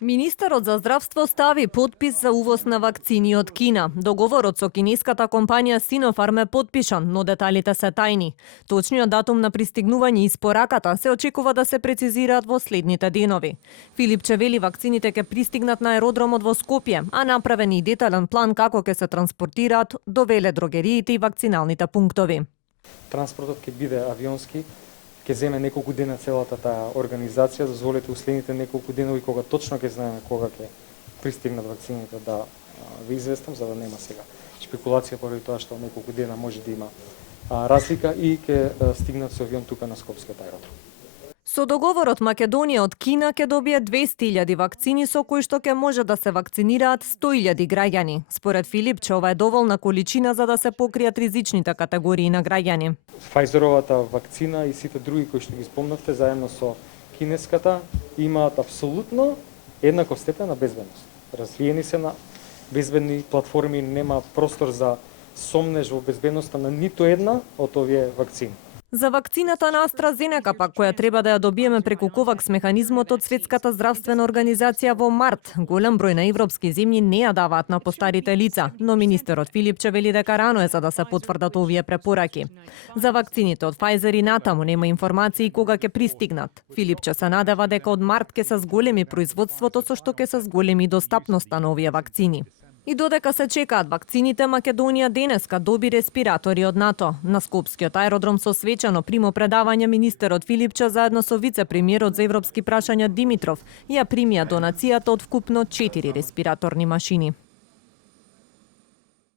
Министерот за здравство стави подпис за увоз на вакцини од Кина. Договорот со кинеската компанија Sinopharm е подпишан, но деталите се тајни. Точниот датум на пристигнување и испораката се очекува да се прецизираат во следните денови. Филипче вели вакцините ќе пристигнат на аеродромот во Скопје, а направен и детален план како ќе се транспортираат до веледрогериите и вакциналните пунктови. Транспортот ќе биде авионски, ќе земе неколку дена целата таа организација, дозволете уследните неколку денови кога точно ќе знаеме кога ќе пристигнат вакцините да ви известам, за да нема сега шпекулација поради тоа што неколку дена може да има разлика и ќе стигнат со авион тука на Скопскиот аеродром. Со договорот Македонија од Кина ќе добие 200.000 вакцини со кои што ќе може да се вакцинираат 100.000 граѓани. Според Филипче, ова е доволна количина за да се покријат ризичните категории на граѓани. Фајзеровата вакцина и сите други кои што ги спомнавте заедно со кинеската имаат апсолутно еднаков степен на безбедност. Развиени се на безбедни платформи, нема простор за сомнеж во безбедноста на ниту една од овие вакцини. За вакцината на AstraZeneca пак, која треба да ја добиеме преку ковакс механизмот од Светската здравствена организација во март, голем број на европски земји не ја даваат на постарите лица, но министерот Филипче вели дека рано е за да се потврдат овие препораки. За вакцините од Pfizer и натаму нема информации кога ќе пристигнат. Филипче се надева дека од март ќе се зголеми производството, со што ќе се зголеми достапноста на овие вакцини. И додека се чекаат вакцините, Македонија денеска доби респиратори од НАТО. На Скопскиот аеродром со свечано примопредавање министерот Филипче заедно со вице-премиерот за европски прашања Димитров ја примија донацијата од вкупно 4 респираторни машини.